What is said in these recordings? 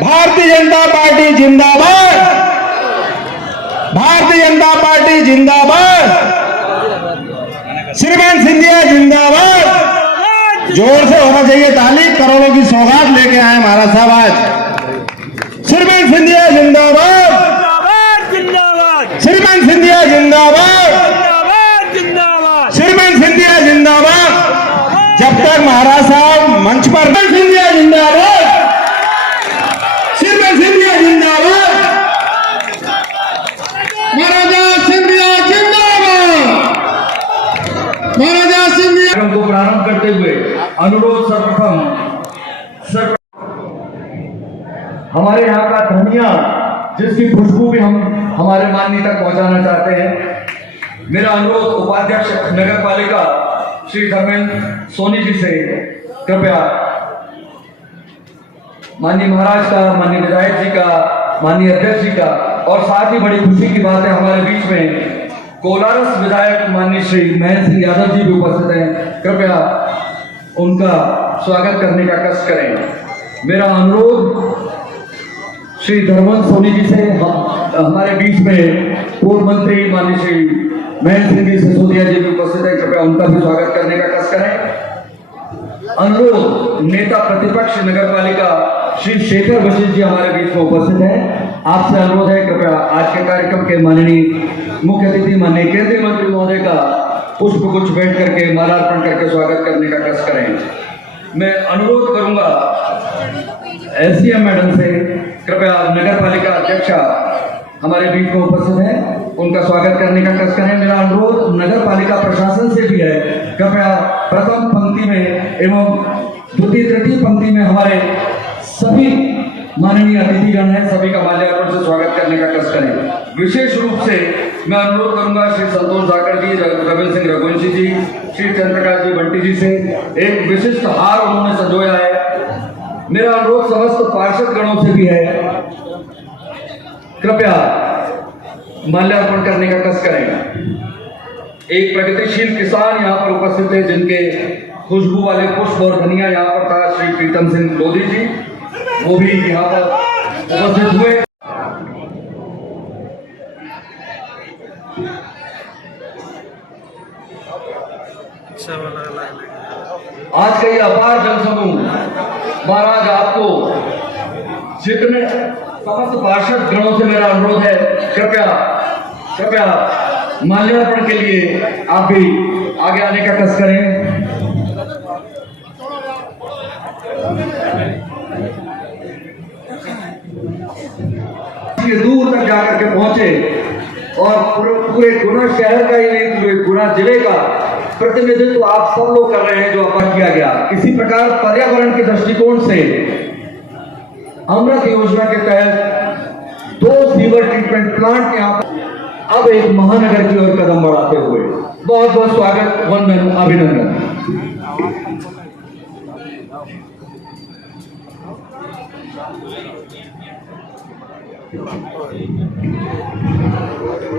Bharatiya Janata party जिंदाबाद, Bharatiya Janata party जिंदाबाद, श्रीमान सिंधिया जिंदाबाद। जोर से होना चाहिए ताली, करोड़ों की सौगात लेके आए महाराज साहब आज। श्रीमान सिंधिया जिंदाबाद, श्रीमान सिंधिया जिंदाबाद, श्रीमान सिंधिया जिंदाबाद। जब तक महाराज साहब मंच पर, सिंधिया जिंदाबाद, श्रीमान सिंधिया जिंदाबाद, महाराजा सिंधिया जिंदाबाद, महाराजा सिंधिया को प्रारंभ करते हुए अनुरोध सर्वप्रथम हमारे यहाँ का धनिया, जिसकी खुशबू भी हम हमारे माननीय तक पहुंचाना चाहते हैं। मेरा अनुरोध उपाध्यक्ष नगर पालिका श्री धर्मेंद्र सोनी जी से कृपया माननीय महाराज का, माननीय विधायक जी का, माननीय अध्यक्ष जी का, और साथ ही बड़ी खुशी की बात है हमारे बीच में कोलारस विधायक माननीय श्री महेंद्र सिंह यादव जी भी उपस्थित हैं। कृपया उनका स्वागत करने का कष्ट करें। मेरा अनुरोध श्री धर्मेंद्र सोनी जी से, हमारे बीच में पूर्व मंत्री माननीय श्री महेंद्र सिंह जी सिसोदिया जी भी उपस्थित हैं। कृपया उनका भी स्वागत करने का कष्ट करें। अनुरोध नेता प्रतिपक्ष नगर पालिका श्री शेखर वशिष्ठ जी हमारे बीच में उपस्थित हैं। आपसे अनुरोध है कृपया आज के कार्यक्रम के माननीय मुख्य अतिथि माननीय केंद्रीय मंत्री महोदय का पुष्प गुच्छ भेंट करके मालार्पण करके स्वागत करने का कष्ट करें। मैं अनुरोध करूंगा एसडीएम मैडम से, कृपया नगर पालिका अध्यक्षा हमारे बीच में उपस्थित हैं, उनका स्वागत करने का कष्ट करें। मेरा अनुरोध नगर पालिका प्रशासन से भी है, कृपया प्रथम पंक्ति में एवं द्वितीय तृतीय पंक्ति में हमारे सभी माननीय अतिथिगण हैं, सभी का माल्यार्पण से स्वागत करने का कष्ट करें। विशेष रूप से मैं अनुरोध करूंगा श्री संतोष धाकर जी, रविंद्र सिंह रघुवंशी जी, श्री चंद्रकांत जी बंटी जी से एक विशिष्ट हार उन्होंने संजोया है। मेरा अनुरोध समस्त पार्षद गणों से भी है, कृपया माल्यार्पण करने का कष्ट करें। एक प्रगतिशील किसान यहाँ पर उपस्थित है, जिनके खुशबू वाले पुष्प और धनिया यहाँ पर था श्री प्रीतम सिंह लोधी जी, वो भी यहाँ पर उपस्थित हुए। आज का ये अपार जनसमूह महाराज, आपको जितने समस्त पार्षद गणों से मेरा अनुरोध है, कृपया माल्यार्पण के लिए आप भी आगे आने का कष्ट करें। दूर तक जाकर के पहुंचे और पूरे गुना शहर का ही नहीं, पूरे गुना जिले का प्रतिनिधित्व आप सब लोग कर रहे हैं जो अपना किया गया। इसी प्रकार पर्यावरण के दृष्टिकोण से अमृत योजना के तहत 2 सीवर ट्रीटमेंट प्लांट यहाँ पर अब एक महानगर की ओर कदम बढ़ाते हुए बहुत बहुत स्वागत, वंदन, अभिनंदन।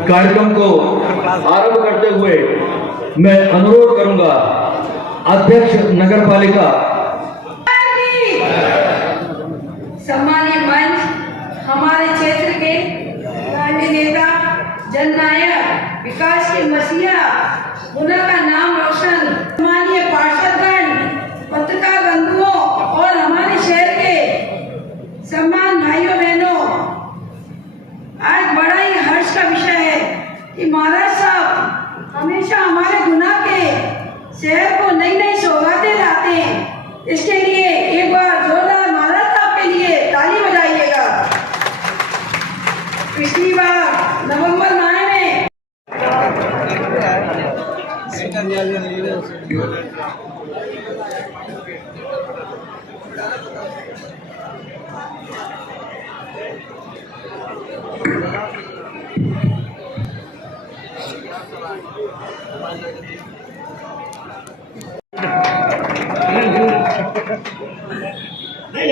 कार्यक्रम को आरंभ करते हुए मैं अनुरोध करूंगा अध्यक्ष नगर पालिका, सम्मानीय मंच, हमारे क्षेत्र के माननीय नेता, जननायक, विकास के मसीहा, हुनर का नाम रोशन, सम्मानीय पार्षदगण, पत्रकार बंधुओं और हमारे शहर के सम्मान भाइयों बहनों, आज बड़ा ही हर्ष का विषय है कि महाराज साहब हमेशा हमारे गुना के शहर को नई नई सौगातें लाते हैं। इसके लिए एक बार जोरदार महाराज साहब के लिए ताली बजाइएगा। पिछली बार नवंबर माह में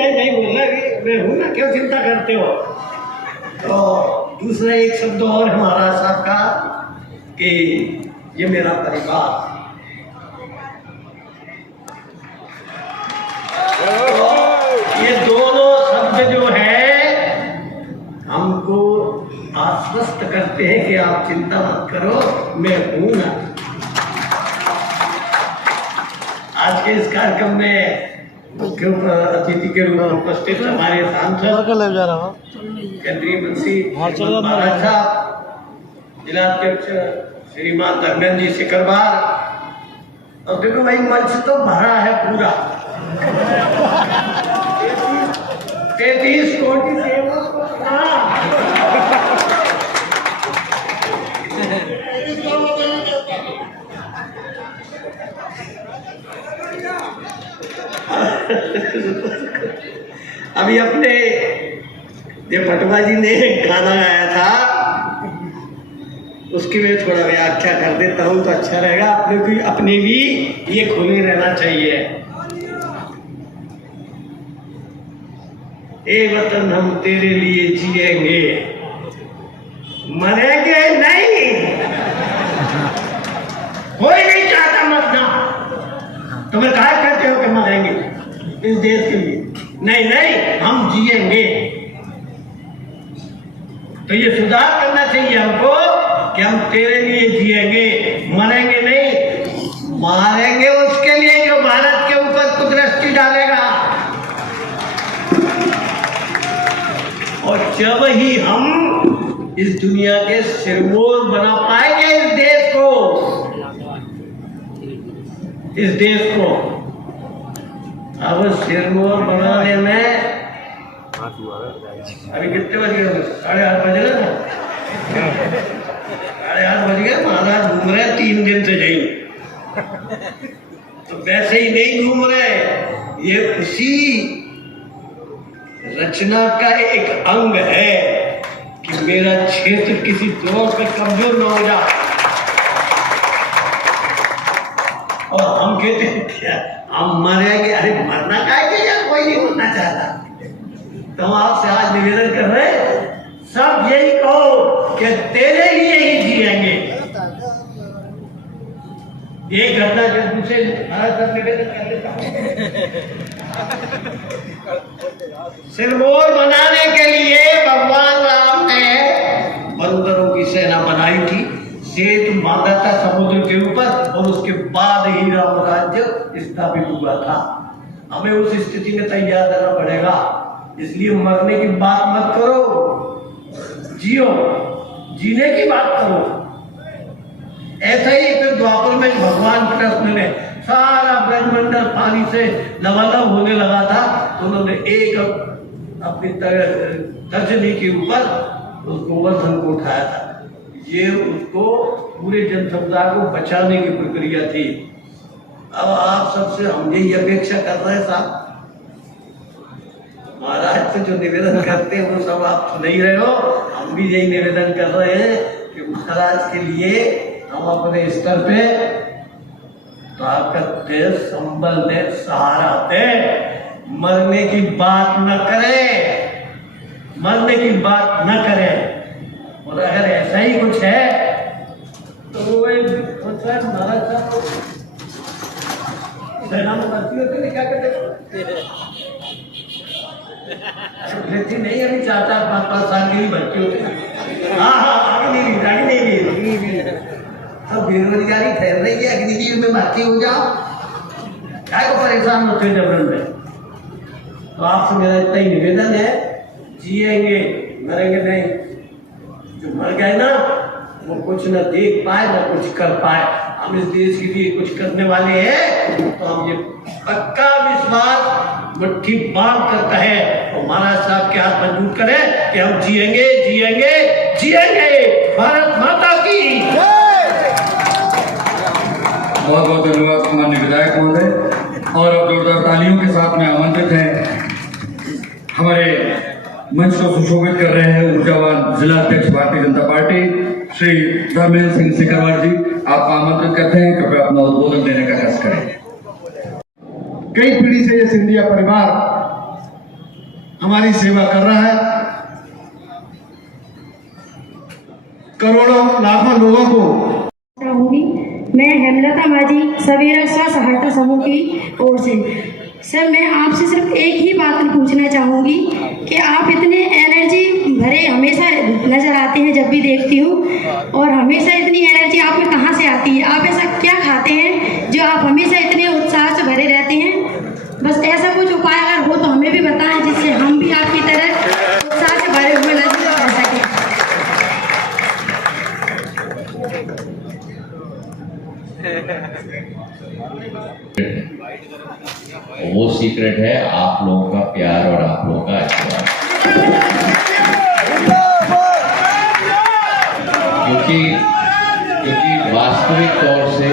नहीं बोलना कि मैं हूँ ना, क्यों चिंता करते हो। तो दूसरा एक शब्द और महाराज साहब का कि ये मेरा परिवार। ये दोनों शब्द जो है हमको आश्वस्त करते हैं कि आप चिंता मत करो, मैं हूं ना। आज के इस कार्यक्रम में मुख्य अतिथि के रूप में उपस्थित हमारे सांसद केंद्रीय मंत्री महाराज साहब, जिलाध्यक्ष श्रीमान धर्मेंद्र जी सिकरवार, और देखो भाई मंच तो भरा है पूरा। 33 कोटि सेवक। अभी अपने जो पटवा जी ने गाना गाया था उसकी मैं थोड़ा व्याख्या कर देता हूँ तो अच्छा रहेगा। अपने भी ये खुले रहना चाहिए। ए वतन हम तेरे लिए जिएंगे, मरेंगे नहीं। कोई नहीं चाहता मरना, तुम्हें कहा कहते हो कि मरेंगे इस देश के लिए? नहीं नहीं, हम जिएंगे। तो ये सुधार करना चाहिए हमको कि हम तेरे लिए जिएंगे, मरेंगे नहीं। मारेंगे उसके लिए जो भारत के ऊपर कुदृष्टि डालेगा। और जब ही हम इस दुनिया के सिरमौर बना पाएंगे इस देश को, अब सिरमौर बनाने में अभी कितने बज गए? 8:30 बज गए ना? 8:30 बज गए। महाराज घूम रहे 3 दिन से जाइए, तो वैसे ही नहीं घूम रहे। ये उसी रचना का एक अंग है कि मेरा क्षेत्र किसी दौर पे कमजोर न हो जाए। और हम कहते हैं क्या हम मरेंगे? अरे मरना क्या है, कोई नहीं मरना चाहता। तो हम आपसे आज निवेदन कर रहे हैं, सब यही कहो कि तेरे लिए ही जिएंगे। ये घटना जो मुझे निवेदन कर लेता हूं। सिरमौर बनाने के लिए भगवान राम ने बंदरों की सेना बनाई थी, सेतु बांधा था समुद्र के ऊपर, और उसके बाद ही राम राज्य स्थापित हुआ था। हमें उस स्थिति में तैयार रहना पड़ेगा। इसलिए मरने की बात मत करो, जियो, जीने की बात करो। ऐसा ही फिर द्वापर में भगवान कृष्ण ने सारा ब्रह्मंडल पानी से लबालब होने लगा था, तो उन्होंने एक अपनी तर्जनी के ऊपर उस गोवर्धन को उठाया था। ये उसको पूरे जन समुदाय को बचाने की प्रक्रिया थी। अब आप सबसे हम यही अपेक्षा कर रहे हैं साहब, महाराज से जो निवेदन करते हैं वो सब आप सुन ही रहे हो। हम भी यही निवेदन कर रहे हैं कि महाराज के लिए हम अपने स्तर पे ताकत दे, संबल दे, सहारा दे। मरने की बात न करें, मरने की बात न करें। और अगर ऐसा ही कुछ है तो वो महाराज साहब सेना में भर्ती होते हैं, क्या करते नहीं? अभी 4-5 साल की भर्ती होते हैं। हाँ, आगे नहीं सब बेरोजगारी फैल रही है, अग्निवीर में भर्ती हो जाओ, क्या को परेशान होते हैं जबरन में। तो आपसे मेरा इतना ही निवेदन है, जिएंगे, मरेंगे नहीं। जो मर गए ना वो कुछ न देख पाए न कुछ कर पाए। हम इस देश के लिए कुछ करने वाले हैं, तो हम ये पक्का विश्वास मुट्ठी बांध करता है और महाराज साहब के हाथ मजबूत करें कि हम जिएंगे, जिएंगे, जिएंगे। भारत माता की बहुत बहुत धन्यवाद माननीय विधायक महोदय। और अब जोरदार तालियों के साथ में आमंत्रित हैं हमारे मंच को सुशोभित कर रहे हैं ऊर्जावान जिला अध्यक्ष भारतीय जनता पार्टी श्री धर्मेंद्र सिंह सिकरवार जी। आप आमंत्रित करते हैं, कृपया अपना उद्बोधन देने का कष्ट करें। कई पीढ़ी से ये सिंधिया परिवार हमारी सेवा कर रहा है। करोड़ों लाखों लोगों को होगी मैं हेमलता माझी सवेरा स्व सहायता समूह की ओर से। सर, मैं आपसे सिर्फ एक ही बात पूछना चाहूँगी कि आप इतने एनर्जी भरे हमेशा नज़र आते हैं जब भी देखती हूँ, और हमेशा इतनी एनर्जी आप में कहाँ से आती है? आप ऐसा क्या खाते हैं जो आप हमेशा इतने उत्साह से भरे रहते हैं? बस ऐसा कुछ उपाय अगर हो तो हमें भी बताएं, जिससे हम भी आपकी तरह उत्साह से भरे हुए नजर आ सकें। वो सीक्रेट है आप लोगों का प्यार और आप लोगों का आशीर्वाद। क्योंकि वास्तविक तौर से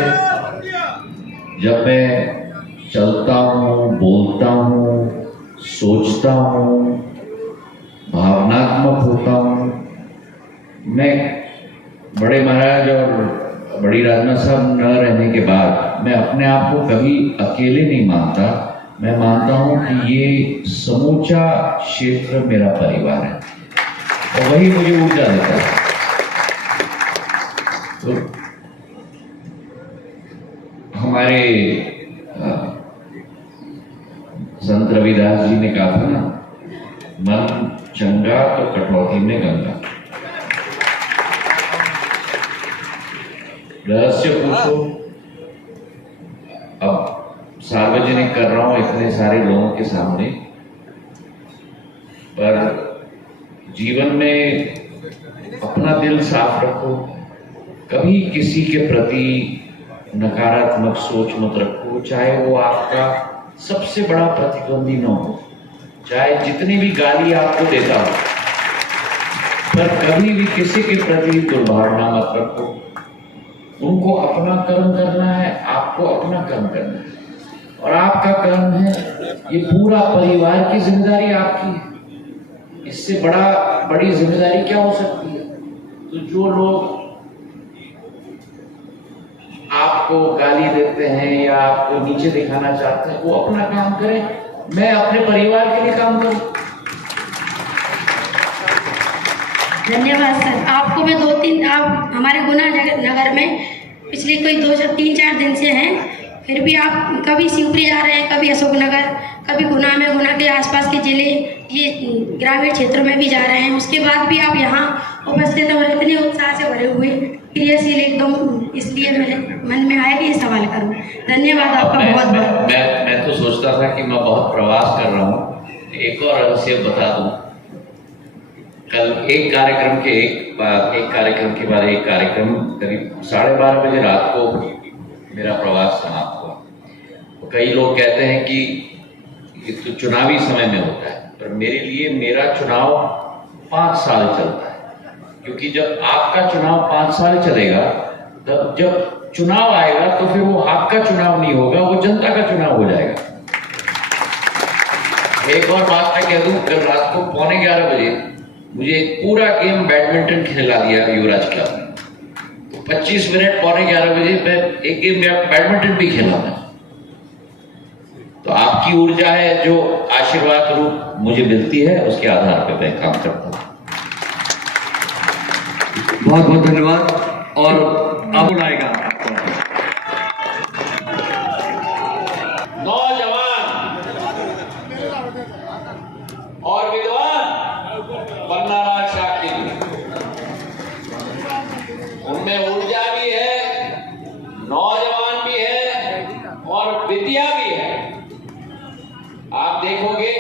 जब मैं चलता हूँ, बोलता हूँ, सोचता हूँ, भावनात्मक होता हूँ, मैं बड़े महाराज और बड़ी राजनाथ साहब न रहने के बाद मैं अपने आप को कभी अकेले नहीं मानता। मैं मानता हूँ कि ये समूचा क्षेत्र मेरा परिवार है और वही मुझे ऊर्जा देता है। तो हमारे संत रविदास जी ने कहा था ना, मन चंगा तो कटौती में गंगा। रहस्य पूछो, अब सार्वजनिक कर रहा हूं इतने सारे लोगों के सामने, पर जीवन में अपना दिल साफ रखो। कभी किसी के प्रति नकारात्मक सोच मत रखो, चाहे वो आपका सबसे बड़ा प्रतिद्वंदी न हो, चाहे जितनी भी गाली आपको देता हो, पर कभी भी किसी के प्रति दुर्भावना मत रखो। उनको अपना कर्म करना है, आपको अपना कर्म करना है, और आपका कर्म है ये पूरा परिवार की जिम्मेदारी आपकी है। इससे बड़ी जिम्मेदारी क्या हो सकती है? तो जो लोग आपको गाली देते हैं या आपको नीचे दिखाना चाहते हैं, वो अपना काम करें, मैं अपने परिवार के लिए काम करूं। धन्यवाद सर। आपको मैं आप हमारे गुना नगर में पिछले कोई 2-3-4 दिन से हैं, फिर भी आप कभी शिवपुरी जा रहे हैं, कभी अशोकनगर, कभी गुना में, गुना के आसपास के जिले, ये ग्रामीण क्षेत्रों में भी जा रहे हैं। उसके बाद भी आप यहाँ उपस्थित हैं और इतने उत्साह से भरे हुए, क्रियाशील एकदम, इसलिए मेरे मन में आया कि ये सवाल करूँ। धन्यवाद आपका बहुत बहुत। मैं तो सोचता था कि मैं बहुत प्रवास कर रहा हूँ। एक और रहस्य बता दूं, कल एक कार्यक्रम के बाद एक कार्यक्रम करीब 12:30 बजे रात को मेरा प्रवास समाप्त हुआ। तो कई लोग कहते हैं कि ये तो चुनावी समय में होता है, पर मेरे लिए मेरा चुनाव 5 साल चलता है, क्योंकि जब आपका चुनाव 5 साल चलेगा, तब जब चुनाव आएगा तो फिर वो आपका चुनाव नहीं होगा, वो जनता का चुनाव हो जाएगा। एक और बात मैं कह दूं, कल रात को 11:15 बजे मुझे पूरा गेम बैडमिंटन खिला दिया युवराज क्लब ने। तो 25 मिनट 11:15 बजे मैं एक गेम बैडमिंटन भी खेला मैं। तो आपकी ऊर्जा है जो आशीर्वाद रूप मुझे मिलती है, उसके आधार पर मैं काम करता हूँ। बहुत बहुत धन्यवाद। और अब बुलाएगा आपको नौजवान और विद्वान पन्नालाल शाकिर, उनमें ऊर्जा भी है, नौजवान भी है और विद्या भी है। आप देखोगे